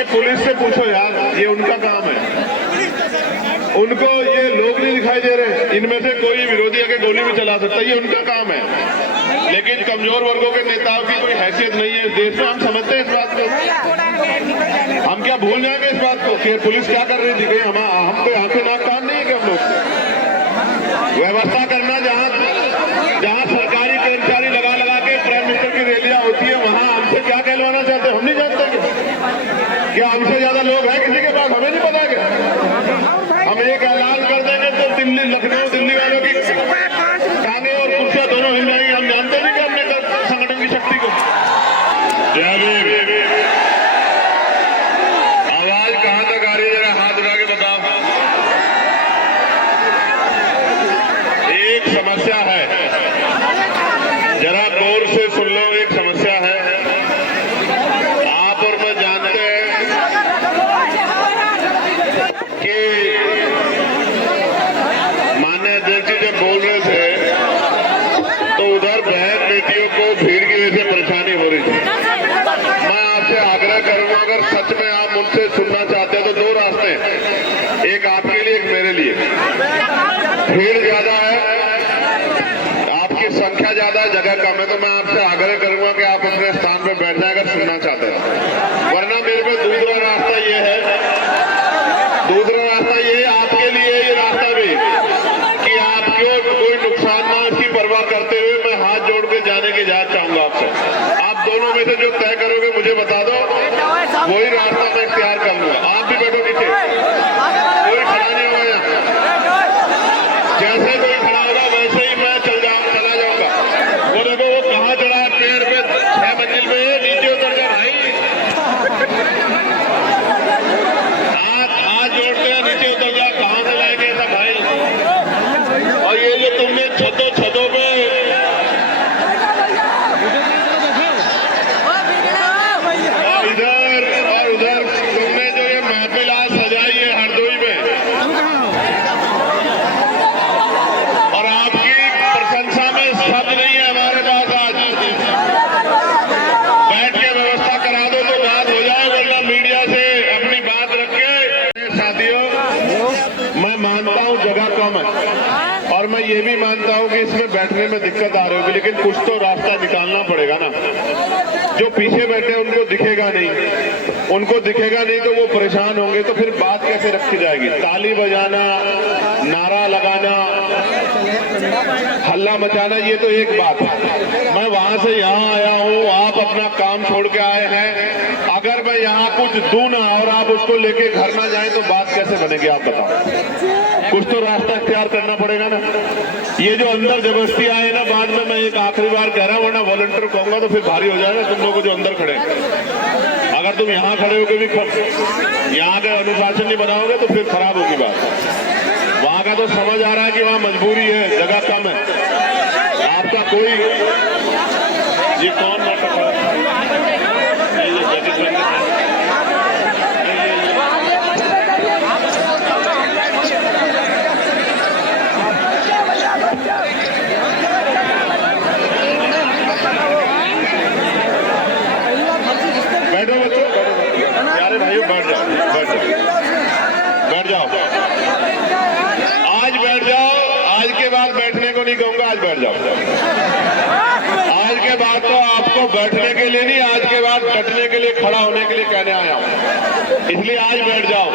ये पुलिस से पूछो यार, ये उनका काम है। उनको ये लोग नहीं दिखाई दे रहे, इनमें से कोई विरोधी आके गोली भी चला सकता है, ये उनका काम है। लेकिन कमजोर वर्गों के नेताओं की कोई हैसियत नहीं है इस देश में, हम समझते हैं इस बात को। हम क्या भूल जाएंगे इस बात को कि पुलिस क्या कर रही थी? कहीं हमको आंखें नाक कान नहीं है कि हम लोग व्यवस्था करना, जहां सरकारी कर्मचारी लगा के प्राइम मिनिस्टर की रैलियां होती है, वहां हमसे क्या कहलवाना चाहते हैं हम नहीं जानते। क्या हमसे ज्यादा लोग हैं किसी के पास? हमें नहीं पता क्या? हम एक ऐलान कर देंगे तो दिल्ली, लखनऊ, दिल्ली वालों की टांगे और कुर्सियां दोनों हिल जाएंगी। हम जानते नहीं कि हमने संगठन की शक्ति को। जय भीम। आवाज कहां तक आ रही है? जरा हाथ उठा के बताओ। एक समस्या है, जरा गौर से सुन लो। एक समस्या है, आप और मैं जानते हैं कि माननीय अध्यक्ष जी जब बोल रहे थे तो उधर बहन बेटियों को भीड़ की वजह से परेशानी हो रही थी। मैं आपसे आग्रह करूंगा, अगर सच में आप मुझसे सुनना चाहते हैं तो दो रास्ते हैं, एक आपके लिए, एक मेरे लिए। भीड़ ज्यादा है, आपकी संख्या ज्यादा है, जगह कम है, तो मैं आपसे आग्रह करूंगा कि आप अपने स्थान पर बैठ जाए अगर सुनना चाहते हैं। वरना मेरे को दूसरा रास्ता ये है, आपके लिए ये रास्ता भी, कि आपको कोई नुकसान ना, इसकी परवाह करते हुए मैं हाथ जोड़ के जाने की इजाजत चाहूंगा आपसे। आप दोनों में से जो तय करोगे मुझे बता दो, वही रास्ता मैं इख्तियार कर लूंगा। आप भी बैठो नीचे, कोई खड़ा नहीं होगा यहाँ। जैसे कोई खड़ा होगा वैसे ही मैं चला जाऊंगा। वो देखो वो कहाँ चढ़ा है, पेड़ पे 6 मंजिल पे, नीचे उतर जा भाई। हाथ जोड़ते हैं, नीचे उतर जा, कहाँ से लाएंगे ऐसा भाई? और ये जो तुमने छतों पे इधर और उधर तुमने जो ये महफिल आज सजाई है हरदोई में, और आपकी प्रशंसा में शब्द नहीं है हमारे पास। आज बैठ के व्यवस्था करा दो तो बात हो जाए, वरना मीडिया से अपनी बात रख के। साथियों, मैं मानता हूं जगह कम है, और मैं ये भी मानता हूं कि इसमें बैठने में दिक्कत आ रही होगी, लेकिन कुछ तो रास्ता निकालना पड़ेगा ना। जो पीछे बैठे उनको दिखेगा नहीं, तो वो परेशान होंगे, तो फिर बात कैसे रखी जाएगी? ताली बजाना, नारा लगाना, हल्ला मचाना, ये तो एक बात है। मैं वहां से यहाँ आया हूँ, आप अपना काम छोड़ के आए हैं। अगर मैं यहाँ कुछ दूं ना और आप उसको लेके घर ना जाएं तो बात कैसे बनेगी? आप बताओ। कुछ तो रास्ता इख्तियार करना पड़ेगा ना। ये जो अंदर जबरदस्ती आए ना, बाद में मैं एक आखिरी बार कह रहा हूं, वरना वॉलंटियर कहूंगा तो फिर भारी हो जाएगा तुम लोगों जो अंदर खड़े। अगर तुम यहाँ खड़े होकर भी यहाँ का अनुशासन नहीं बनाओगे तो फिर खराब होगी बात। वहां का तो समझ आ रहा है कि वहां मजबूरी है, जगह कम है। आपका कोई ये कौन नाटक है? बैठो बच्चों, प्यारे भाइयों, बैठ जाओ। आज बैठ जाओ। आज के बाद बैठने को नहीं कहूंगा, आज बैठ जाओ। आज के बाद तो आपको बैठने के लिए नहीं, आज के बाद डटने के लिए, खड़ा होने के लिए कहने आया हूं। इसलिए आज बैठ जाओ।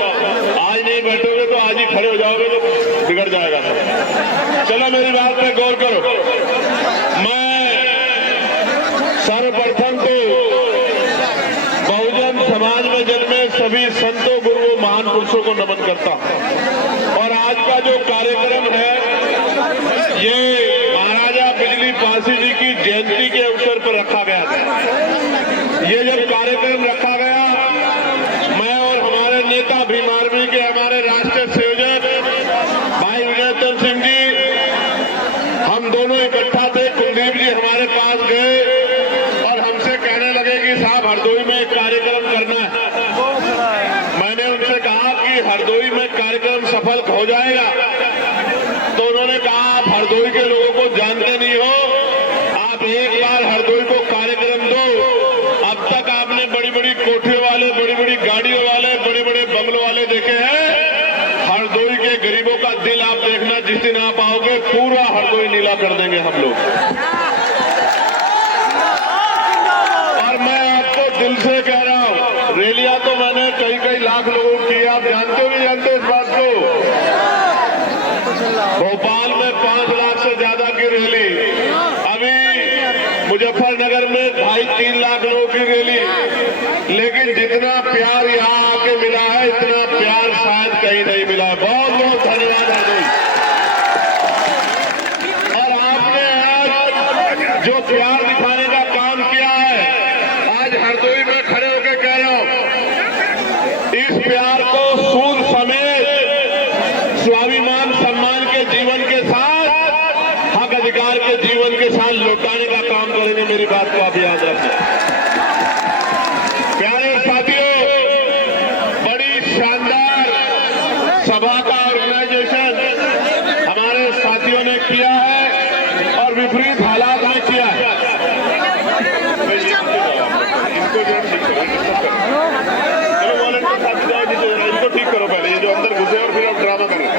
आज नहीं बैठोगे तो आज ही खड़े हो जाओगे तो बिगड़ जाएगा सब। चलो मेरी बात पे गौर करो। मैं सर्वप्रथम तो बहुजन समाज में जन्मे सभी संतों, गुरुओं, महान पुरुषों को नमन करता हूं। और आज का जो कार्यक्रम है ये महाराजा बिजली पासी जी की जयंती के अवसर पर रखा गया था। ये जब कार्यक्रम रखा गया, मैं और हमारे नेता भीम आर्मी के हमारे राष्ट्रीय संयोजक भाई विजय सिंह जी, हम दोनों इकट्ठा थे। कुलदीप जी हमारे पास गए और हमसे कहने लगे कि साहब हरदोई में एक कार्यक्रम करना है। मैंने उनसे कहा कि हरदोई में कार्यक्रम सफल हो जाएगा? तो उन्होंने कहा आप हरदोई के लोगों को जानते नहीं हो, आप एक बार हरदोई ढीला कर देंगे हम लोग। और मैं आपको दिल से कह रहा हूं, रैलियां तो मैंने कई कई लाख लोगों की, आप जानते हो नहीं जानते इस बात को। भोपाल में 5 लाख से ज्यादा की रैली, अभी मुजफ्फरनगर में 2.5-3 लाख लोगों की रैली, लेकिन जितना प्यार यहाँ आके मिला है इतना प्यार शायद कहीं नहीं मिला है। बहुत बहुत धन्यवाद हरदोई। और आपने आज जो प्यार दिखाने का काम किया है, आज हरदोई में खड़े होकर कह रहा हूं, इस प्यार को सूद समेत स्वाभिमान सम्मान के जीवन के साथ, हक अधिकार के जीवन के साथ लौटाने का काम करेंगे। मेरी बात को आप याद रखें। प्यारे साथियों, बड़ी शानदार सभा का ऑर्गेनाइजेशन हमारे साथियों ने किया है और विपरीत हालात में किया है। इनको ठीक करो पहले, ये जो अंदर घुसे और फिर आप ड्रामा कर रहे हैं।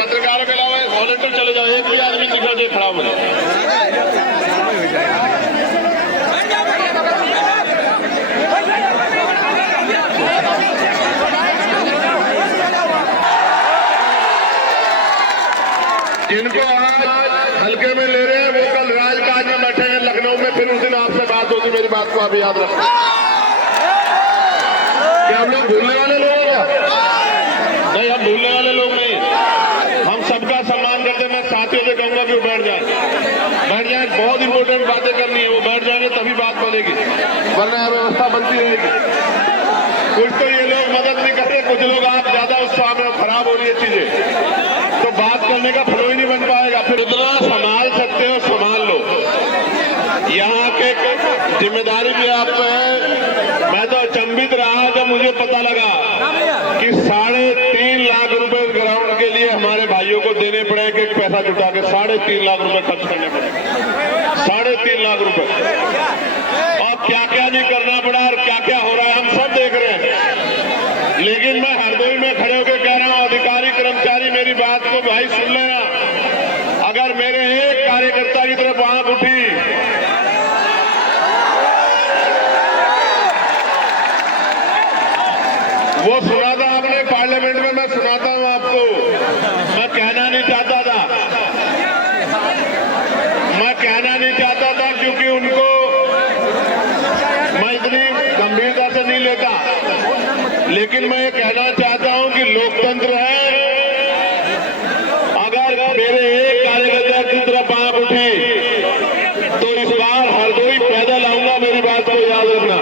पत्रकारों के अलावा वॉलंटियर चले जाओ, एक भी आदमी निकल के खड़ा हो जाए। जिनको आज हल्के में ले रहे हैं वो कल राजकाज में बैठेंगे लखनऊ में, फिर उस दिन आपसे बात होगी। मेरी बात को आप याद रखें। क्या हम लोग भूलने वाले लोग हैं? नहीं, हम भूलने वाले लोग नहीं। हम सबका सम्मान करते। मैं साथियों से कहूंगा कि वो बैठ जाए। बहुत इंपॉर्टेंट बातें करनी है, वो बैठ जाएंगे तभी बात बनेगी, वरना व्यवस्था बनती रहेगी। कुछ तो ये लोग मदद नहीं कर रहे, कुछ लोग आप ज्यादा उत्साह में, खराब हो रही है चीजें, तो बात करने का फ्लो ही नहीं बन पाएगा। फिर इतना संभाल सकते हो संभाल लो। यहाँ के जिम्मेदारी भी आप पे है। मैं तो अचंभित रहा जब मुझे पता लगा कि 3.5 लाख रुपए ग्राउंड के लिए हमारे भाइयों को देने पड़े, एक पैसा जुटा के 3.5 लाख रुपए खर्च करने पड़े। 3.5 लाख रुपए, और क्या क्या नहीं करना पड़ा और क्या क्या हो रहा है हम सब देख रहे हैं। लेकिन मैं हरदोई में खड़े होकर कह रहा हूं, अधिकारी कर्मचारी मेरी बात को भाई सुन लेना। अगर मेरे एक कार्यकर्ता की तरफ आंख उठी, वो सुना था आपने पार्लियामेंट में, मैं सुनाता हूं आपको। मैं कहना नहीं चाहता था, क्योंकि उनको मैं इतनी गंभीरता से नहीं लेता, लेकिन मैं ये कहना चाहता हूं कि लोकतंत्र है। अगर मेरे एक कार्यकर्ता की तरफ आंख उठी तो इस बार हरदोई पैदल आऊंगा। मेरी बात को याद रखना।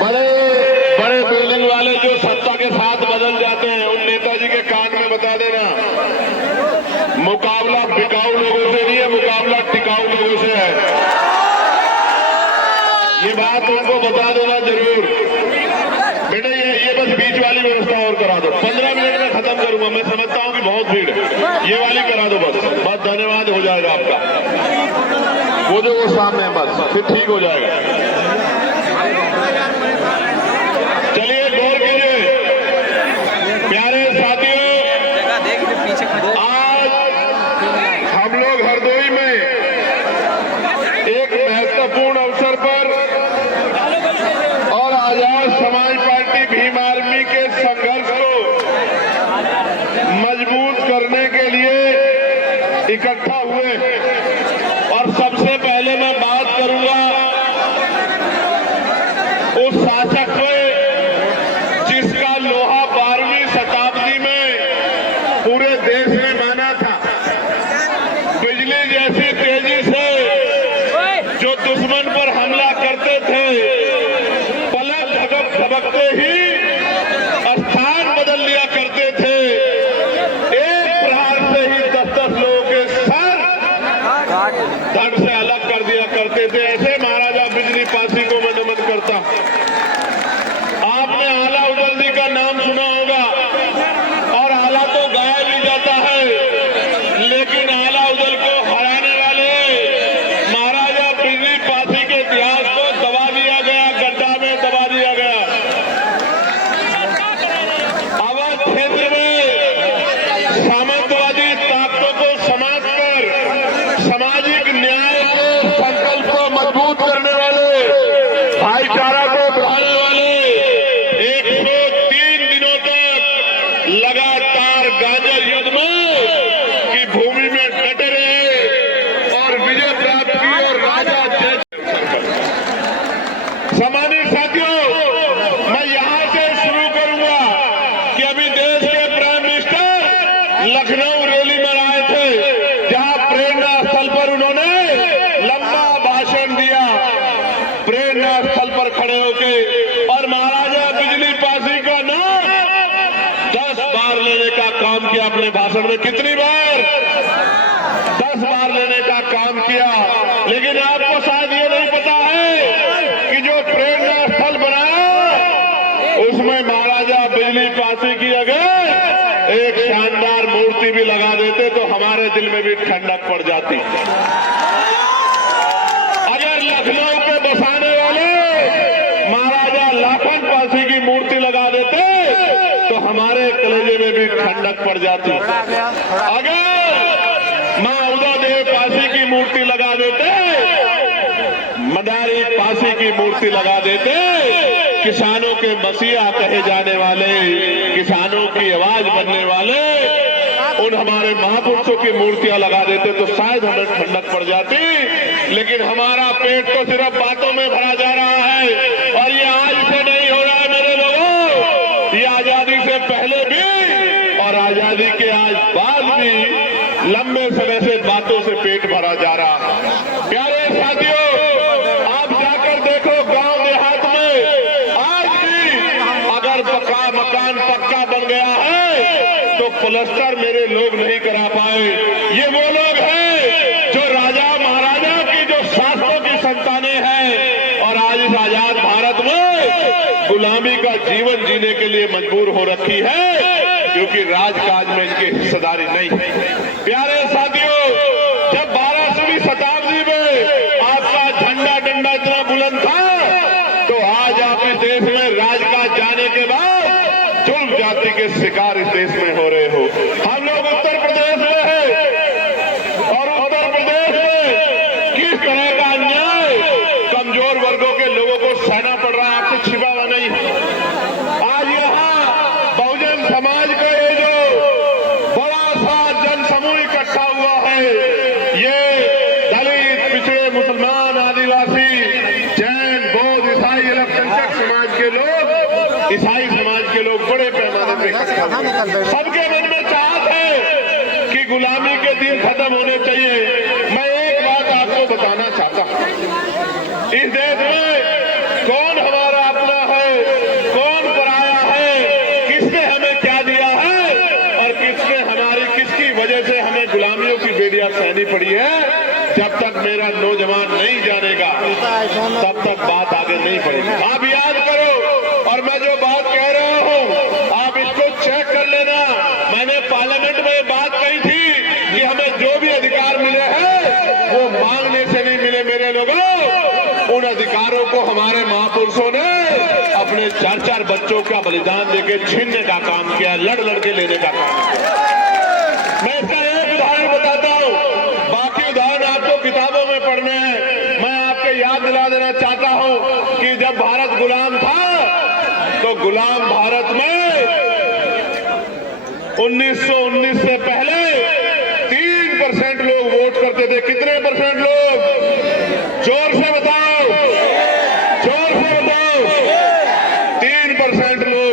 बड़े बिल्डिंग वाले जो सत्ता के साथ बदल जाते हैं, उन नेताजी के कान में बता देना, मुकाबला बिकाऊ लोगों से नहीं है, मुकाबला टिकाऊ लोगों से है। ये बात उनको बता देना जरूर। बेटा ये बस बीच वाली व्यवस्था और करा दो, 15 मिनट में खत्म करूंगा। मैं समझता हूं कि बहुत भीड़ है, ये वाली करा दो बस। बहुत धन्यवाद, हो जाएगा आपका। वो जो वो सामने है बस, फिर ठीक हो जाएगा। चलिए गौर कीजिए प्यारे साथियों, आज हम लोग हरदोई में एक महत्वपूर्ण अवसर पर और आजाद समाज पार्टी भीम आर्मी के संघर्ष को मजबूत करने के लिए इकट्ठा हुए। और सबसे पहले मैं बात करूंगा उस शासक पे जिसका लोहा 12वीं शताब्दी में पूरे देश में माना था। बिजली जैसी तेजी से जो दुश्मन पर हमला करते थे, पलक झपकते ही स्थान बदल लिया करते थे। एक प्रहार से ही 10-10 लोगों के सर धड़ से अलग कर दिया करते थे। ऐसे में कितनी बार 10 बार लेने का काम किया। लेकिन आपको शायद ये नहीं पता है कि जो प्रेरणा स्थल बनाया उसमें महाराजा बिजली पासी की अगर एक शानदार मूर्ति भी लगा देते तो हमारे दिल में भी ठंडक पड़ जाती। अगर लखनऊ के बसाने वाले महाराजा लाखन पासी की मूर्ति लगा देते तो हमारे कलेजे में भी ठंडक पड़ जाती। अगर मां उदयदेव पासी की मूर्ति लगा देते, मदारी पासी की मूर्ति लगा देते, किसानों के मसीहा कहे जाने वाले, किसानों की आवाज बनने वाले उन हमारे महापुरुषों की मूर्तियां लगा देते तो शायद हमें ठंडक पड़ जाती। लेकिन हमारा पेट तो सिर्फ बातों में भरा जा रहा है और ये आज से नहीं हो रहा है मेरे लोगों, ये आजादी से पहले भी और आजादी के आज बाद भी लंबे समय से बातों से पेट भरा जा रहा। प्यारे साथियों, आप जाकर देखो गांव देहात में आज भी अगर मकान पक्का बन गया है तो प्लास्टर मेरे लोग नहीं करा पाए। ये वो लोग हैं जो राजा महाराजा की जो शासकों की संतानें हैं और आज इस आजाद भारत में गुलामी का जीवन जीने के लिए मजबूर हो रखी है क्योंकि राजकाज में इनकी हिस्सेदारी नहीं है। प्यारे साथियों, जब 12वीं शताब्दी में आपका झंडा डंडा इतना बुलंद था तो आज आप इस देश में राजकाज जाने के बाद जुल्म जाति के शिकार इस देश में हो रहे हो। हम लोग उत्तर प्रदेश में हैं और उत्तर प्रदेश में किस तरह का अन्याय कमजोर वर्गों के लोगों को सहना पड़ रहा है आपसे छिपा हुआ नहीं। आज यहाँ बहुजन समाज का ये जो बड़ा सा जन समूह इकट्ठा हुआ है, ये दलित, पिछड़े, मुसलमान, आदिवासी, जैन, बौद्ध, ईसाई, अल्पसंख्यक समाज के लोग, ईसाई समाज के लोग बड़े पैमाने पे इकट्ठा हुए। सबके मन में चाहत है कि गुलामी के दिन खत्म होने चाहिए। मैं एक बात आपको बताना चाहता हूं, इस देश में कौन हमारा अपना है, कौन पराया है, किसने हमें क्या दिया है और किसने हमारी किसकी वजह से हमें गुलामियों की बेड़ियां सहनी पड़ी है। जब तक मेरा नौजवान नहीं जानेगा तब तक बात आगे नहीं बढ़ेगी। आप याद करो और मैं जो बात कह रहा हूं आप इसको चेक कर लेना। मैंने पार्लियामेंट में ये बात कही थी कि हमें जो भी अधिकार मिले हैं वो मांगने से नहीं मिले मेरे लोगों। उन अधिकारों को हमारे महापुरुषों ने अपने 4-4 बच्चों का बलिदान देके छीनने का काम किया, लड़ लड़ के लेने का काम किया। मैं इसका एक उदाहरण बताता हूं, बाकी उदाहरण आपको किताबों में पढ़ने हैं। मैं आपको याद दिला देना चाहता हूं कि जब भारत गुलाम था तो गुलाम भारत में 1919 से पहले 3% लोग वोट करते थे। कितने परसेंट लोग? जोर से बताओ, जोर से बताओ। 3% लोग।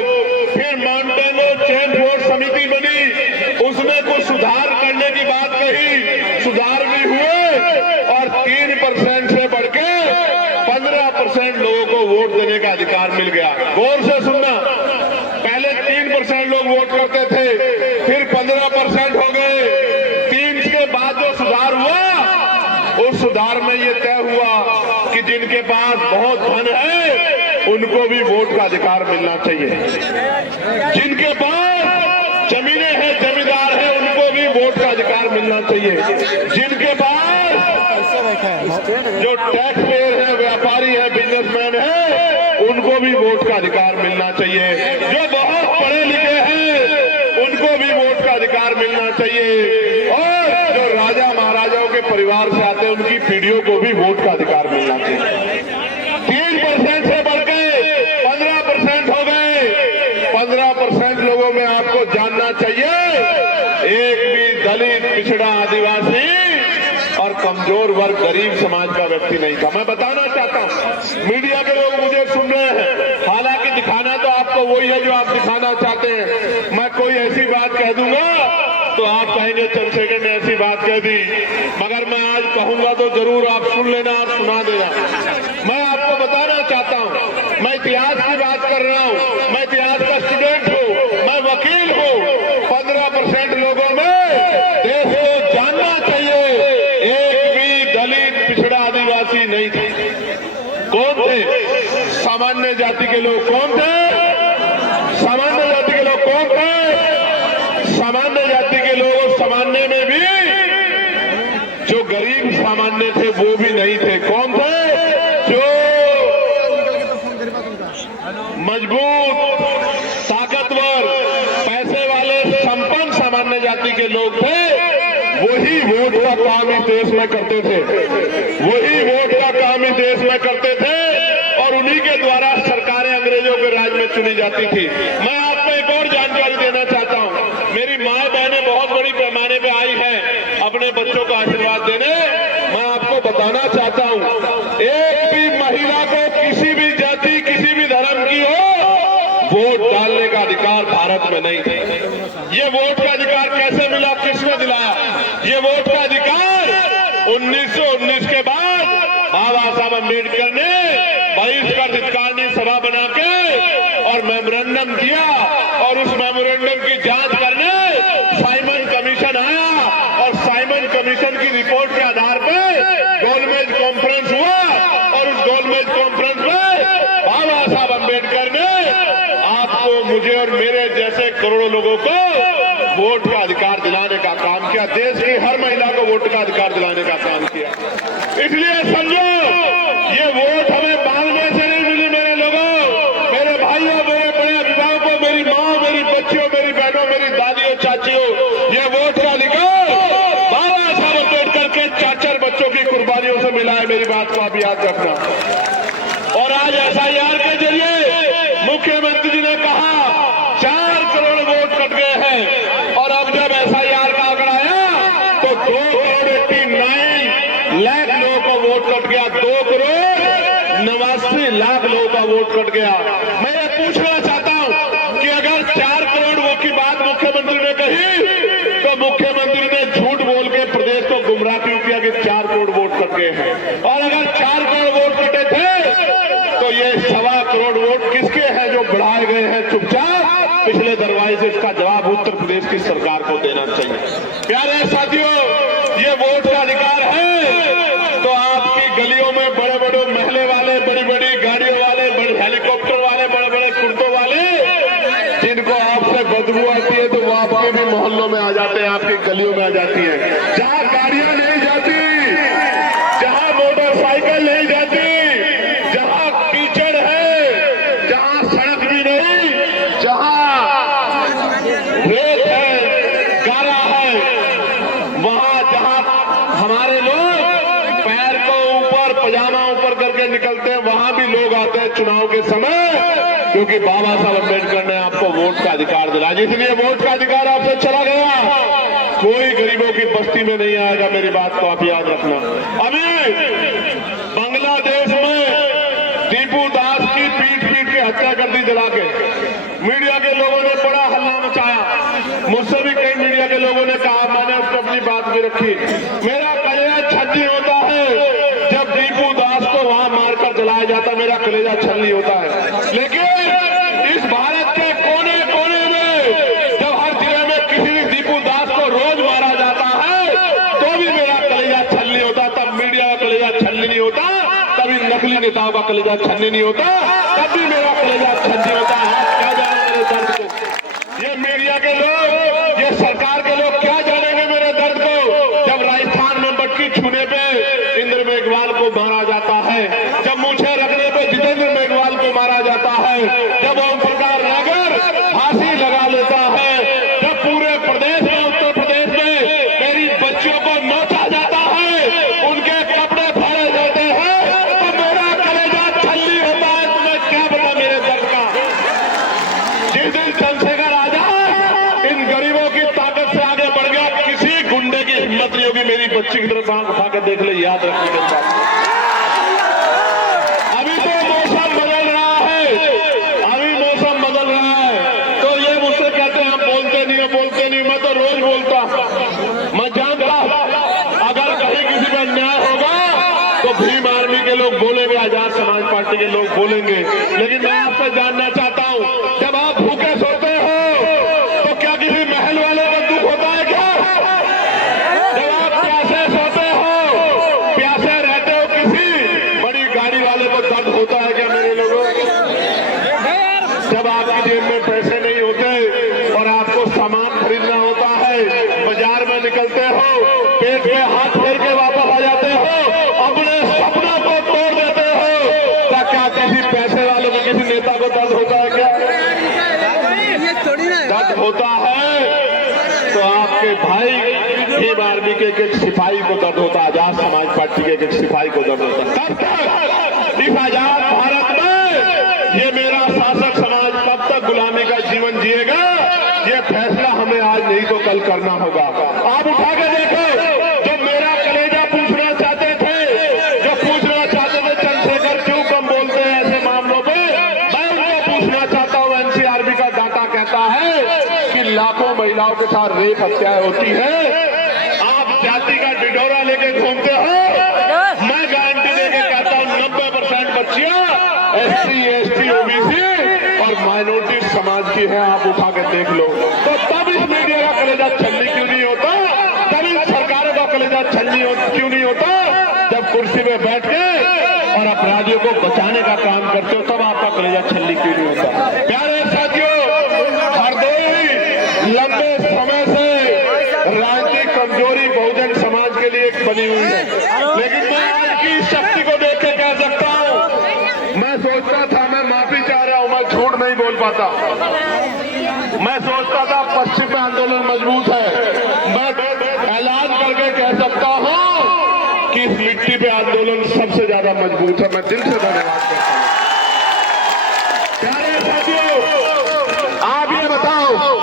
फिर मॉन्टेगो चेंज वोट समिति बनी, उसने कुछ सुधार करने की बात कही, सुधार भी हुए और 3% से बढ़ के 15% लोगों को वोट देने का अधिकार मिल गया। गौर से सुनना, पहले 3% लोग वोट करते थे, फिर 15% हो गए। 3 के बाद जो सुधार हुआ उस सुधार में ये तय हुआ कि जिनके पास बहुत धन है उनको भी वोट का अधिकार मिलना चाहिए। जिनके पास जमीनें हैं, जमींदार हैं, उनको भी वोट का अधिकार मिलना चाहिए। जिनके पास जो टैक्स पेयर है, व्यापारी है, बिजनेसमैन है, उनको भी वोट का अधिकार मिलना चाहिए। जो बहुत पढ़े लिखे हैं उनको भी वोट का अधिकार मिलना चाहिए और जो राजा महाराजाओं के परिवार से आते हैं उनकी पीढ़ियों को भी वोट का अधिकार मिलना चाहिए। 3% से बढ़ के 15% हो गए। 15% लोगों में आपको जानना चाहिए एक भी दलित, पिछड़ा, आदिवासी और कमजोर वर्ग, गरीब समाज का व्यक्ति नहीं था। मैं बताना चाहता हूं, मीडिया के लोग मुझे सुन रहे हैं, हालांकि दिखाना तो आपको वही है जो आप दिखाना चाहते हैं। मैं कोई ऐसी बात कह दूंगा तो आप कहेंगे चंद्रशेखर ने ऐसी बात कह दी, मगर मैं आज कहूंगा तो जरूर आप सुन लेना और सुना देना। मैं आपको बताना चाहता हूं, मैं इतिहास की बात कर रहा हूं, मैं इतिहास का स्टूडेंट हूं, मैं वकील हूं। 15% लोगों में कौन थे? सामान्य जाति के लोग। कौन थे? सामान्य जाति के लोग। कौन थे? सामान्य जाति के लोग। और सामान्य में भी जो गरीब सामान्य थे वो भी नहीं थे। कौन थे? जो मजबूत, ताकतवर, पैसे वाले, संपन्न सामान्य जाति के लोग थे, वही वोट का काम इस देश में करते थे। वही वोट का काम इस देश में करते थे और उन्हीं के द्वारा सरकारें अंग्रेजों के राज में चुनी जाती थी। मैं आपको एक और जानकारी देना चाहता हूं। मेरी माए बहनें बहुत बड़ी पैमाने पे आई हैं अपने बच्चों का आशीर्वाद देने। मैं आपको बताना चाहता हूं, एक भी महिला को किसी भी जाति, किसी भी धर्म की हो, वोट डालने का अधिकार भारत में नहीं था। ये वोट का अधिकार कैसे मिला? किसने दिलाया? ये वोट का अधिकार 1919 के बाद बाबा साहब अम्बेडकर ने बहिष्कृत हितकारिणी सभा बना के और मेमोरेंडम दिया और उस मेमोरेंडम की जांच करने साइमन कमीशन आया और साइमन कमीशन की रिपोर्ट के आधार पर गोलमेज कॉन्फ्रेंस हुआ और उस गोलमेज कॉन्फ्रेंस में बाबा साहब अम्बेडकर ने आपको, मुझे और मेरे जैसे करोड़ों लोगों को वोट का अधिकार दिलाने का काम किया। देश की हर महिला को वोट का अधिकार दिलाने का काम किया। इसलिए समझो, ये वोट हमें मांगने से नहीं मिली मेरे लोगों, मेरे भाइयों, मेरे बड़े अभिभावकों, मेरी माँ, मेरी बच्चियों, मेरी बहनों, मेरी दादियों, चाचियों, ये वोट का अधिकार बाबा साहब अम्बेडकर के 4 बच्चों की कुर्बानियों से मिला है। मेरी बात को आप याद रखना। और आज SIR के जरिए मुख्यमंत्री जी ने कहा 4 करोड़ वोट कट गए हैं और अब जब SIR का आंकड़ा आया तो 2,89,00,000 लोगों का वोट कट गया। 2,89,00,000 लोगों का वोट कट गया। मैं ये पूछना चाहता हूं कि अगर 4 करोड़ वोट की बात मुख्यमंत्री ने कही तो मुख्यमंत्री ने झूठ बोल के प्रदेश को गुमराह क्यों किया कि 4 करोड़ वोट कट गए हैं? और अगर 4 करोड़ वोट कटे थे तो ये 1.25 करोड़ वोट किसके हैं जो बढ़ाए गए हैं चुपचाप पिछले दरवाजे से? इसका जवाब उत्तर प्रदेश की सरकार को देना चाहिए। प्यारे साथियों, ये वोट का अधिकार है तो आपकी गलियों में बड़े बड़े महले वाले, बड़ी बड़ी गाड़ियों वाले, बड़े हेलीकॉप्टर वाले, बड़े बड़े कुर्तों वाले, जिनको आपसे बदबू आती है तो वो आपके भी मोहल्लों में आ जाते हैं, आपकी गलियों में आ जाती है। जहां गाड़ियां नहीं जाती, जहां मोटरसाइकिल नहीं जाती, निकलते हैं, वहां भी लोग आते हैं चुनाव के समय, क्योंकि बाबा साहब अम्बेडकर ने आपको वोट का अधिकार दिलाया। इसलिए वोट का अधिकार आपसे चला गया, कोई गरीबों की बस्ती में नहीं आएगा। मेरी बात को आप याद रखना। अभी बांग्लादेश में टीपू दास की पीट पीट के हत्या कर दी जला के। मीडिया के लोगों ने बड़ा हल्ला मचाया, मुझसे भी कई मीडिया के लोगों ने कहा, मैंने उसको अपनी बात भी रखी। मेरा कलेजा छज्जी होता है जब टीपू दास को वहां मारकर जलाया जाता, मेरा कलेजा छलनी होता है। लेकिन इस भारत के कोने कोने में जब हर जिले में किसी भी टीपू दास को रोज मारा जाता है तो भी मेरा कलेजा छलनी होता। तब मीडिया का कलेजा छलनी नहीं होता, कभी नकली नेताओं का कलेजा छलनी नहीं होता, तब भी मेरा कलेजा छलनी होता है। क्या जाने मेरे दर्द को? ये मीडिया के लोग, ये सरकार के लोग क्या जानेंगे मेरे दर्द को? जब राजस्थान में मटकी छूने पे इंद्र मेघवाल को मारा जाता है, जब मूछे रखने पे जितेंद्र मेघवाल को मारा जाता है, जब ओम प्रकाश रागर फांसी लगा लेता है, जब पूरे प्रदेश में, उत्तर प्रदेश में मेरी बच्चियों को नोचा जाता है, उनके कपड़े फाड़े जाते हैं, तो मेरा कलेजा छलनी होता है। तुम्हें क्या पता मेरे दर्द का? जिस दिन चंद्रशेखर आजाद इन गरीबों की ताकत से आगे बढ़ गया, किसी गुंडे की हिम्मत नहीं होगी मेरी बच्ची की तरफ आंख उठा कर देख ले। याद रखने के बाद अभी तो मौसम बदल रहा है, अभी मौसम बदल रहा है, तो ये मुझसे कहते हैं हम बोलते नहीं है, बोलते नहीं। मैं तो रोज बोलता, मैं जानता अगर कहीं किसी पर अन्याय होगा तो भीम आर्मी के लोग बोलेंगे, आजाद समाज पार्टी के लोग बोलेंगे। लेकिन मैं आपसे जानना चाहता हूं, जब आप भूखे सोते हो तो क्या किसी महल वाले को दुख होता है क्या? जब आप प्यासे सोते हो, प्यासे रहते हो, किसी बड़ी एक एक सिपाही को दर्द होता, आजाद समाज पार्टी के एक सिपाही को दर्द होता। कब तक इस आजाद भारत में ये मेरा शासक समाज कब तक गुलामी का जीवन जिएगा? ये फैसला हमें आज नहीं तो कल करना होगा। आप उठा के देखो, जो मेरा कलेजा पूछना चाहते थे, जो पूछना चाहते थे चंद्रशेखर क्यों कम बोलते हैं ऐसे मामलों पे, मैं उनको पूछना चाहता हूँ। एनसीआरबी का डाटा कहता है कि लाखों महिलाओं के साथ रेप हत्याएं होती है। आप जाति का डिडोरा लेके घूमते हो, मैं गारंटी देके कहता हूँ 90% बच्चियां SC, ST, OBC और माइनॉरिटी समाज की है। आप उठा के देख लो। तो तब इस मीडिया का कलेजा छलनी क्यों नहीं होता? तब इस सरकारों का कलेजा छलनी क्यों नहीं होता? जब कुर्सी पे बैठ के और अपराधियों को बचाने का काम करते हो, तब आपका कलेजा छलनी क्यों नहीं होता? प्यारे साथियों, हरदोई लंबे समय से राजनीतिक कमजोरी बहुजन समाज के लिए बनी हुई है, लेकिन मैं आज की शक्ति को देख के कह सकता हूं, मैं सोचता था मैं माफी चाह रहा हूं, मैं झूठ नहीं बोल पाता। मैं सोचता था पश्चिम में आंदोलन मजबूत है, मैं ऐलान करके कह सकता हूं कि इस मिट्टी पे आंदोलन सबसे ज्यादा मजबूत है। मैं दिल से धन्यवाद करता हूं। प्यारे साथियों, आप ये बताओ,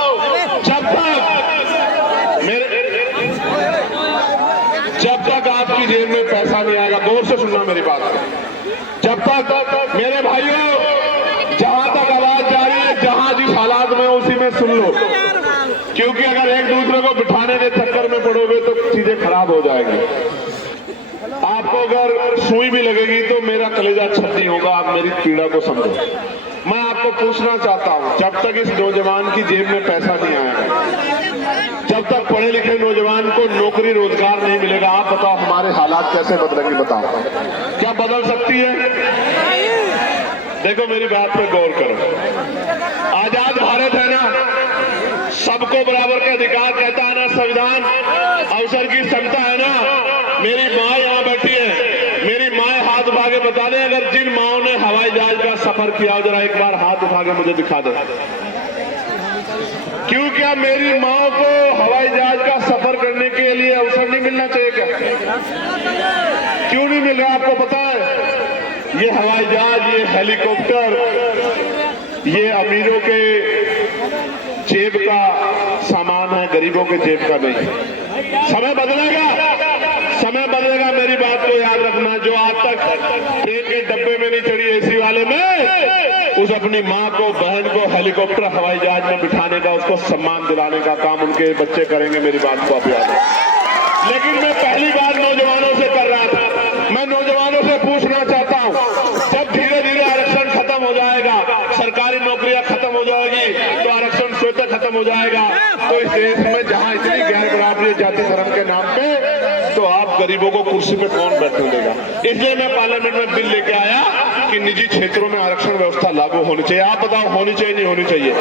जब तक आपकी जेब में पैसा नहीं आएगा, गौर से सुनना मेरी बात, जब तक मेरे भाइयों जहां तक आवाज जा रही है, जहां जिस हालात में उसी में सुन लो, क्योंकि अगर एक दूसरे को बिठाने के चक्कर में पड़ोगे तो चीजें खराब हो जाएंगी। आपको अगर सुई भी लगेगी तो मेरा कलेजा छलनी होगा। आप मेरी पीड़ा को समझो। मैं आपको पूछना चाहता हूं, जब तक इस नौजवान की जेब में पैसा नहीं आएगा, जब तक पढ़े लिखे नौजवान को नौकरी रोजगार नहीं मिलेगा, आप बताओ हमारे हालात कैसे बदलेंगे? बताओ, क्या बदल सकती है? देखो मेरी बात पे गौर करो। आजाद भारत है ना, सबको बराबर के अधिकार कहता है ना संविधान, अवसर की क्षमता है ना। मेरी माँ यहाँ बैठी है, मेरी माँ हाथ उठा के बता दें, अगर जिन माओं ने हवाई जहाज का सफर किया हो, जरा एक बार हाथ उठा के मुझे दिखा दे। क्यों, क्या मेरी माँ को हवाई जहाज का सफर करने के लिए अवसर नहीं मिलना चाहिए क्या? क्यों नहीं मिल रहा? आपको पता है, ये हवाई जहाज, ये हेलीकॉप्टर, ये अमीरों के जेब का सामान है, गरीबों के जेब का नहीं। समय बदलेगा, समय बदलेगा। मेरी बात को याद रखना। जो आज तक ट्रेन के डब्बे में नहीं चढ़ी एसी वाले में, उस अपनी माँ को, बहन को हेलीकॉप्टर हवाई जहाज में बिठाने का, उसको सम्मान दिलाने का काम उनके बच्चे करेंगे। मेरी बात को आप याद रखें। लेकिन मैं पहली बार नौजवानों से कर रहा था, मैं नौजवानों से पूछना चाहता हूं, जब धीरे धीरे आरक्षण खत्म हो जाएगा, सरकारी नौकरियां खत्म हो जाएगी, तो आरक्षण स्वतः खत्म हो जाएगा, तो इस देश में जहां इतनी गैर बराबरी जाति धर्म के नाम पे, तो आप गरीबों को कुर्सी पे कौन बैठने देगा? इसलिए मैं पार्लियामेंट में बिल लेके आया कि निजी क्षेत्रों में आरक्षण व्यवस्था लागू होनी चाहिए। आप बताओ, होनी चाहिए नहीं होनी चाहिए?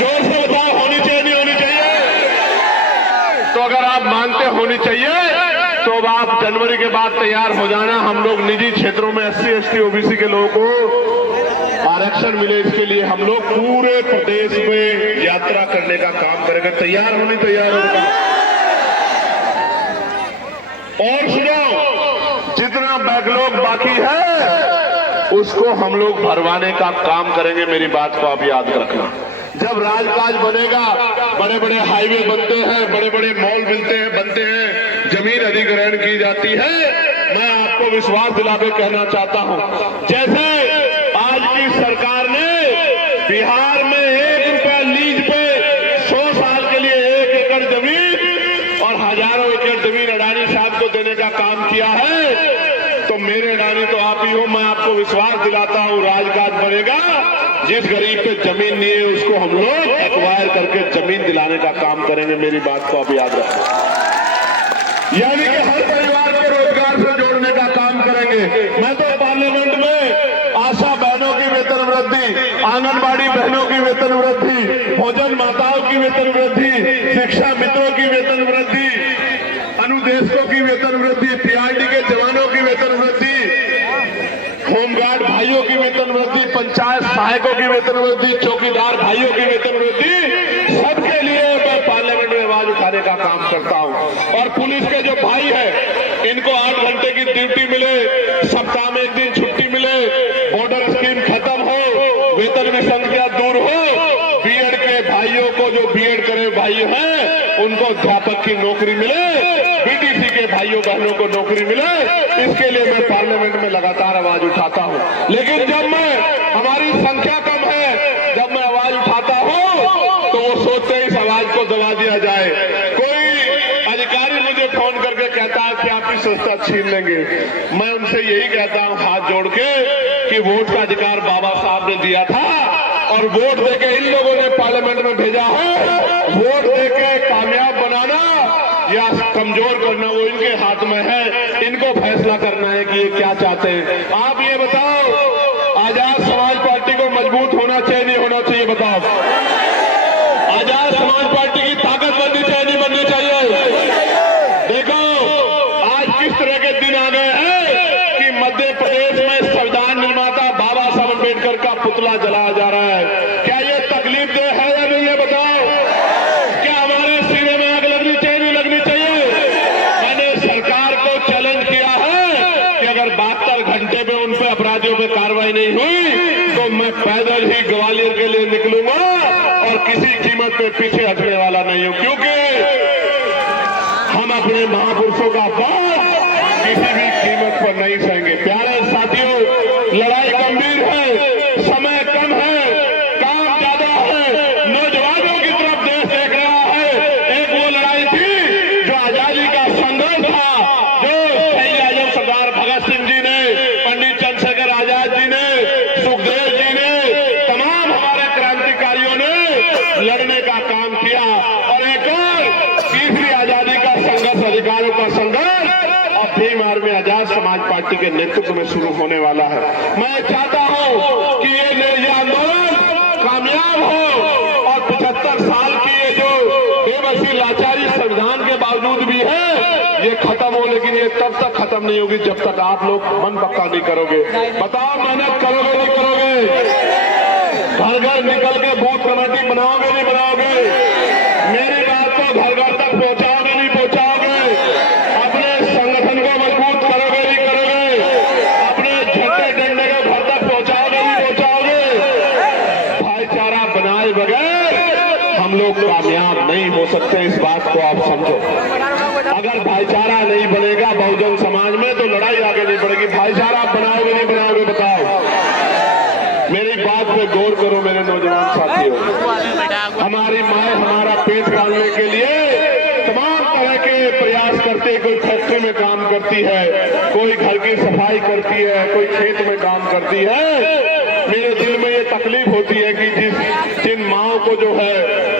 जोर से बताओ, होनी चाहिए नहीं होनी चाहिए? तो अगर आप मानते होनी चाहिए, तो अब आप जनवरी के बाद तैयार हो जाना। हम लोग निजी क्षेत्रों में SC, ST, OBC के लोगों को आरक्षण मिले, इसके लिए हम लोग पूरे प्रदेश में यात्रा करने का काम करेंगे। तैयार होने तैयार होगा। और सुनो, जितना बैकलॉग बाकी है उसको हम लोग भरवाने का काम करेंगे। मेरी बात को आप याद रखना। जब राजकाज बनेगा, बड़े बड़े हाईवे बनते हैं, बड़े बड़े मॉल बनते हैं, जमीन अधिग्रहण की जाती है, मैं आपको विश्वास दिला के कहना चाहता हूं, जैसे आज की सरकार ने बिहार में 1 रुपया लीज पे 100 साल के लिए 1 एकड़ जमीन और हजारों एकड़ जमीन अडानी साहब को देने का काम किया है, तो मेरे अडानी तो आप ही हो। मैं आपको विश्वास दिलाता हूं, राजकाज बनेगा, जिस गरीब पे जमीन नहीं है उसको हम लोग एक्वायर करके जमीन दिलाने का काम करेंगे। मेरी बात को आप याद रखें। यानी कि हर परिवार को रोजगार से जोड़ने का काम करेंगे। मैं तो पार्लियामेंट में आशा बहनों की वेतन वृद्धि, आंगनबाड़ी बहनों की वेतन वृद्धि, भोजन माताओं की वेतन वृद्धि, शिक्षा मित्रों की वेतन वृद्धि, अनुदेशकों की वेतन वृद्धि, PRD के जवानों की वेतन वृद्धि, होमगार्ड भाइयों की वेतन वृद्धि, पंचायत सहायकों की वेतन वृद्धि, चौकीदार भाइयों की वेतन वृद्धि, सबके लिए मैं पार्लियामेंट में आवाज उठाने का काम करता हूं। और पुलिस उनको अध्यापक की नौकरी मिले, बीटीसी के भाइयों बहनों को नौकरी मिले, इसके लिए मैं पार्लियामेंट में लगातार आवाज उठाता हूं। लेकिन जब मैं हमारी संख्या कम है, जब मैं आवाज उठाता हूं तो वो सोचते हैं इस आवाज को दबा दिया जाए। कोई अधिकारी मुझे फोन करके कहता है कि आपकी संस्था छीन लेंगे। मैं उनसे यही कहता हूं हाथ जोड़ के कि वोट का अधिकार बाबा साहब ने दिया था और वोट देके इन लोगों ने पार्लियामेंट में भेजा है। वोट देके कामयाब बनाना या कमजोर करना वो इनके हाथ में है। इनको फैसला करना है कि ये क्या चाहते हैं। आप ये बताओ, आजाद समाज पार्टी को मजबूत होना चाहिए नहीं होना चाहिए? बताओ, आजाद समाज पार्टी की ताकत बननी चाहिए नहीं बननी चाहिए? देखो आज किस तरह के दिन आ गए हैं कि मध्य प्रदेश में संविधान निर्माता बाबा साहब अम्बेडकर का पुतला जलाया जा रहा है। क्या ये तकलीफ दे है या नहीं? ये बताओ, क्या हमारे सीने में आग लगनी चाहिए नहीं लगनी चाहिए? मैंने सरकार को चैलेंज किया है कि अगर 72 घंटे में उन पे अपराधियों पे कार्रवाई नहीं हुई तो मैं पैदल ही ग्वालियर के लिए निकलूंगा और किसी कीमत पे पीछे हटने वाला नहीं हूं, क्योंकि हम अपने महापुरुषों का अपमान किसी भी कीमत पर नहीं सहेंगे। प्यारे साथियों, लड़ाई गंभीर है, समय कम है, काम ज्यादा है, नौजवानों की तरफ देश देख रहा है। एक वो लड़ाई थी जो आजादी का संघर्ष था, जो शहीद आजम सरदार भगत सिंह जी ने, पंडित चंद्रशेखर आजाद जी ने, सुखदेव जी ने, तमाम हमारे क्रांतिकारियों ने लड़ने का काम किया। और एक और तीसरी आजादी का संघर्ष, अधिकारों का संघर्ष अब भीम आर्मी आजाद समाज पार्टी के नेतृत्व में शुरू होने वाला है। मैं चाहता हूं कि ये आंदोलन कामयाब हो और 75 साल की ये जो बेबसी लाचारी संविधान के बावजूद भी है ये खत्म हो। लेकिन ये तब तक खत्म नहीं होगी जब तक आप लोग मन पक्का नहीं करोगे। बताओ, मेहनत करोगे नहीं करोगे? घर घर निकल के बूथ कमेटी बनाओगे नहीं बनाओगे? मेरी बात को घर घर तक पहुंचाओगे नहीं पहुंचाओगे? अपने संगठन को मजबूत करोगे नहीं करोगे? अपने झंडे डंडे को घर तक पहुंचाओगे नहीं पहुंचाओगे? भाईचारा बनाए बगैर हम लोग कामयाब नहीं हो सकते, इस बात को आप समझो। अगर भाईचारा नहीं बनेगा बहुजन समाज में तो लड़ाई आगे नहीं बढ़ेगी। भाईचारा बनाओगे नहीं बनाओगे? बताओ, मेरी बात पे गौर करो मेरे नौजवान साथियों। हमारी माए हमारा पेट पालने के लिए तमाम तरह के प्रयास करते हैं। कोई फैक्ट्री में काम करती है, कोई घर की सफाई करती है, कोई खेत में काम करती है। मेरे दिल में ये तकलीफ होती है कि जिन माओ को जो है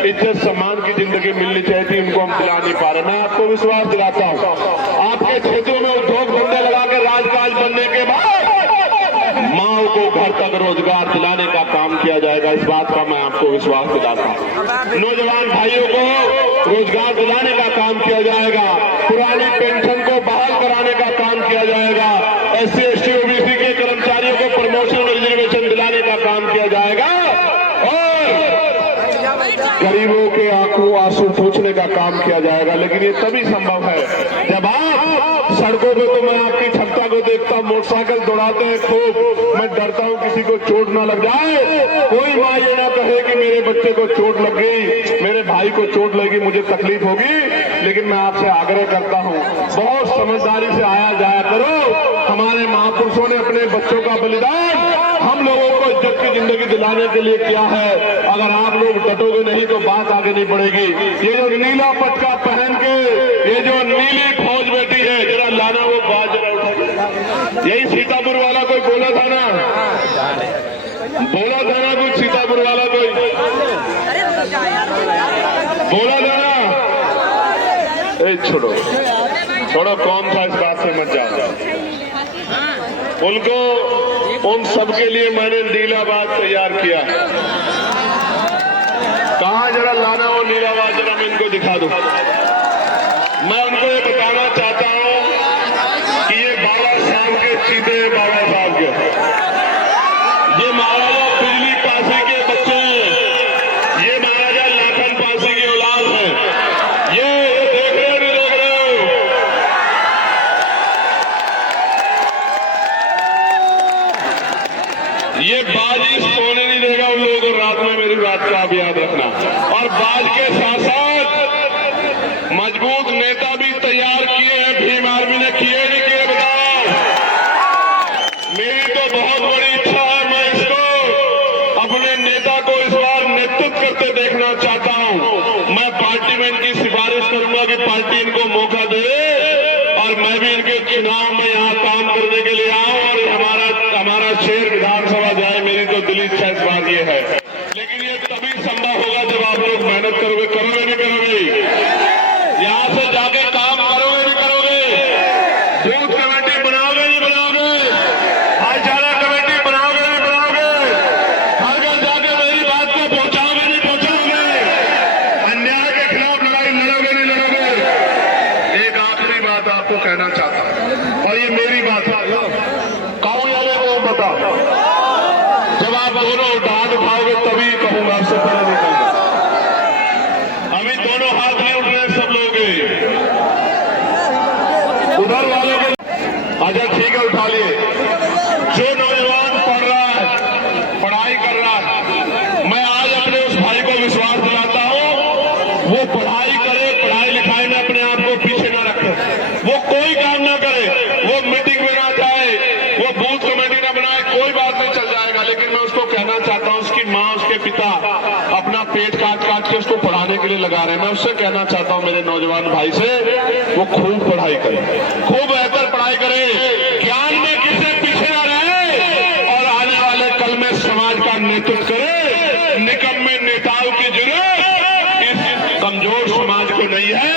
इज्जत सम्मान की जिंदगी मिलनी चाहिए थी, उनको हम दिला नहीं पा रहे। मैं आपको विश्वास दिलाता हूँ, आपके क्षेत्रों में उद्योग धंधे लगा के राजकाज बनने के बाद माओ को घर तक रोजगार दिलाने का काम किया जाएगा। इस बात का मैं आपको विश्वास दिलाता हूँ। नौजवान भाइयों को रोजगार दिलाने का काम किया जाएगा। पुरानी पेंशन को बहाल कराने का काम किया जाएगा। SC ST OBC के कर्मचारियों को प्रमोशन रिजर्वेशन दिलाने का काम किया जाएगा और गरीबों के आंखों आंसू पूछने का काम किया जाएगा। लेकिन ये तभी संभव है जब आप सड़कों पे, तो मैं आपकी क्षमता को देखता हूं, मोटरसाइकिल दौड़ाते हैं खूब। मैं डरता हूं किसी को चोट ना लग जाए। कोई माँ ये ना कहे कि मेरे बच्चे को चोट लग गई, मेरे भाई को चोट लगी, मुझे तकलीफ होगी। लेकिन मैं आपसे आग्रह करता हूं, बहुत समझदारी से आया जाया करो। हमारे महापुरुषों ने अपने बच्चों का बलिदान हम लोगों को इज्जत की जिंदगी दिलाने के लिए किया है। अगर आप लोग डटोगे नहीं तो बात आगे नहीं बढ़ेगी। ये जो नीला पटका पहन के ये जो नीली फौज बैठी है, जरा लाना वो बात जरा उठा। यही सीतापुर वाला कोई बोला था ना, बोला था ना कुछ सीतापुर वाला कोई बोला था ना। छोड़ो छोड़ो, कौन था इस बात से मत जाओ। उनको उन सबके लिए मैंने नीला बात तैयार किया। कहाँ जरा लाना वो नीला बात, जरा मैं इनको दिखा दूं। मैं उनको ये बताना चाहता हूं कि ये बाबा साहब के चीते, बाबा साहब के ये महाराजा बिजली पासी के बच्चे हैं, ये महाराजा लाखन पासी की औलाद है। ये देख रहे हो नहीं देख रहे हो? ये बाजी सोने नहीं देगा उन लोगों को रात में, मेरी बात का आप याद रखना। और बाज के साथ साथ बहुत बड़ी इच्छा है, मैं इसको अपने नेता को इस बार नेतृत्व करते देखना चाहता हूं। मैं पार्टी में इनकी सिफारिश करूंगा कि पार्टी इनको मौका दे और मैं भी इनके चुनाव में यहाँ काम करने के लिए आऊं और हमारा शहर विधानसभा जाए। मेरी तो दिली इच्छा इस बार ये है, लेकिन ये तभी संभव होगा जब आप लोग मेहनत करोगे। करोगे नहीं करोगे? यहाँ से जाके काम करोगे नहीं करोगे? बूथ कमेटी बनाओगे नहीं बनाओगे? भाईचारा कमेटी बनाओगे नहीं बनाओगे? हर घर जाके मेरी बात को पहुंचाओगे नहीं पहुंचाओगे? अन्याय के खिलाफ लड़ाई लड़ोगे नहीं लड़ोगे? एक आखिरी बात आपको कहना चाहता हूं, और ये मेरी बात है, कहूं या नहीं वो बताओ। जब आप दोनों हाथ उठाओगे तभी कहूंगा, आपसे पहले नहीं कहूंगा। अभी दोनों हाथ नहीं उठ रहे सब लोग, उधर वालों को अच्छा ठीक है उठा लिए। जो नौजवान पढ़ रहा है, पढ़ाई कर रहा है, मैं आज अपने उस भाई को विश्वास दिलाता हूं, वो पढ़ाई करे, पढ़ाई लिखाई में अपने आप को पीछे ना रखे, वो कोई काम ना करे, वो मीटिंग में ना जाए, वो बूथ कमेटी ना बनाए, कोई बात नहीं, चल जाएगा। लेकिन मैं उसको कहना चाहता हूं, उसकी माँ उसके पिता अपना पेट काट काट के उसको पढ़ाने के लिए लगा रहे हैं। मैं उससे कहना चाहता हूं मेरे नौजवान भाई से, वो खूब पढ़ाई करे, खूब बेहतर पढ़ाई करे, ज्ञान में किसी पीछे ना रहे और आने वाले कल में समाज का नेतृत्व करे। निकम्मे नेताओं की जरूरत इस कमजोर समाज को नहीं है,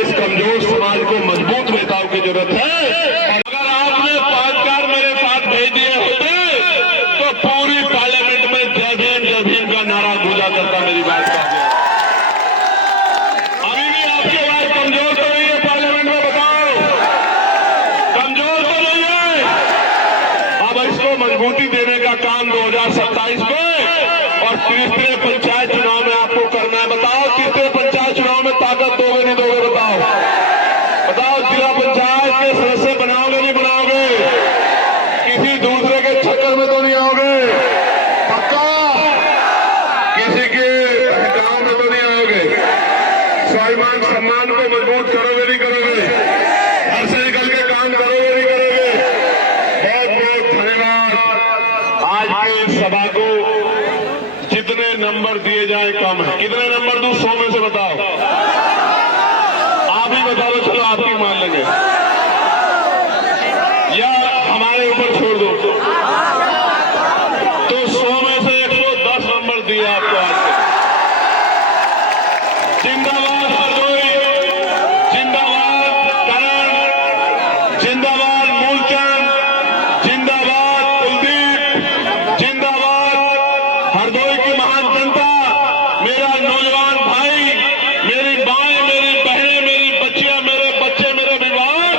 इस कमजोर समाज को मजबूत नेताओं की जरूरत है। और अगर आपने 5 कार मेरे साथ भेज दिए होते तो पूरी पार्लियामेंट में जय भीम का नारा गूंजा करता। मेरी बात का अभी भी आपकी आवाज कमजोर तो नहीं है पार्लियामेंट में? बताओ, कमजोर तो नहीं है? अब इसको मजबूती देने का काम 2027 में और तीसरे पंचायत चुनाव में आपको करना है। बताओ, तीसरे पंचायत चुनाव में ताकत दोगे नहीं दोगे? बताओ बताओ, जिला पंचायत के सदस्य बनाओगे नहीं बनाओगे? किसी दूसरे के चक्कर में तो नहीं आओगे? पक्का? किसी के गांव में तो नहीं आओगे? स्वाभिमान सम्मान को मजबूत करोगे नहीं करोगे? घर से निकल के काम करोगे नहीं करोगे? बहुत बहुत धन्यवाद। आज की सभा को जितने नंबर दिए जाए कम है। कितने नंबर दूं 100 में से? बताओ, आप ही बता दो, चलो आपकी मान लेंगे या हमारे ऊपर छोड़ दो। तो 100 में से 110 नंबर दिए आपको आज के। जिंदाबाद हरदोई, जिंदाबाद करण, जिंदाबाद मूलचंद, जिंदाबाद कुलदीप, जिंदाबाद हरदोई की महान जनता, मेरा नौजवान भाई, मेरी माएं, मेरी बहनें, मेरी बच्चियां, मेरे बच्चे, मेरे विभाग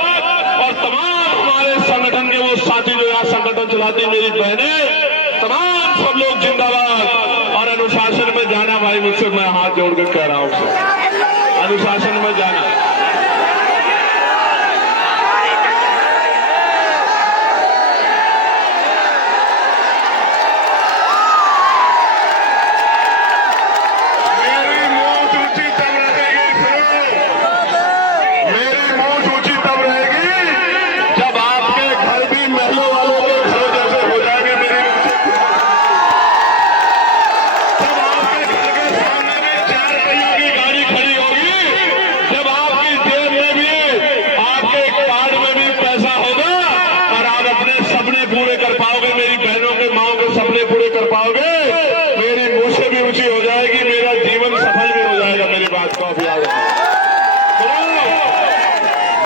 और तमाम हमारे संगठन के वो साथी जो यहाँ संगठन चलाते, मेरी बहनें, तमाम सब लोग जिंदाबाद। और अनुशासन में जाना भाई, मुझसे मैं हाथ जोड़कर कह रहा हूं, अनुशासन में जाना।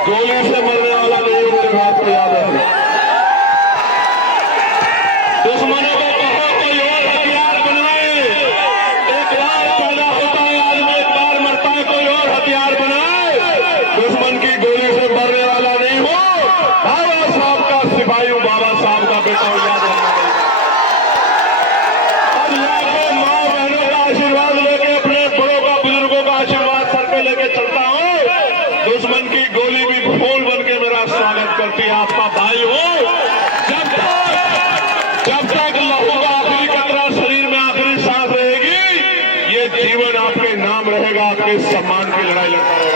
गोली से मरने वाला नहीं, उनके बात को याद रखना। दुश्मनों को कहो कोई और हथियार बनाए। एक बार पैदा होता है आदमी, एक बार मरता है, कोई और हथियार बनाए। दुश्मन की गोली से मरने वाला नहीं हो। बाबा साहब का सिपाही हूं, बाबा साहब का बेटा हूं, याद रखना। अब यहाँ पे माँ बहनों का आशीर्वाद लेके, अपने बड़ों का, बुजुर्गों का आशीर्वाद सर पे लेके चलता हूँ। दुश्मन की गोली भी फूल बन के मेरा स्वागत करती है। आपका भाई हो। जब तक लहू का आखिरी कतरा शरीर में, आखिरी सांस रहेगी, ये जीवन आपके नाम रहेगा, आपके सम्मान की लड़ाई लड़ता रहेगा।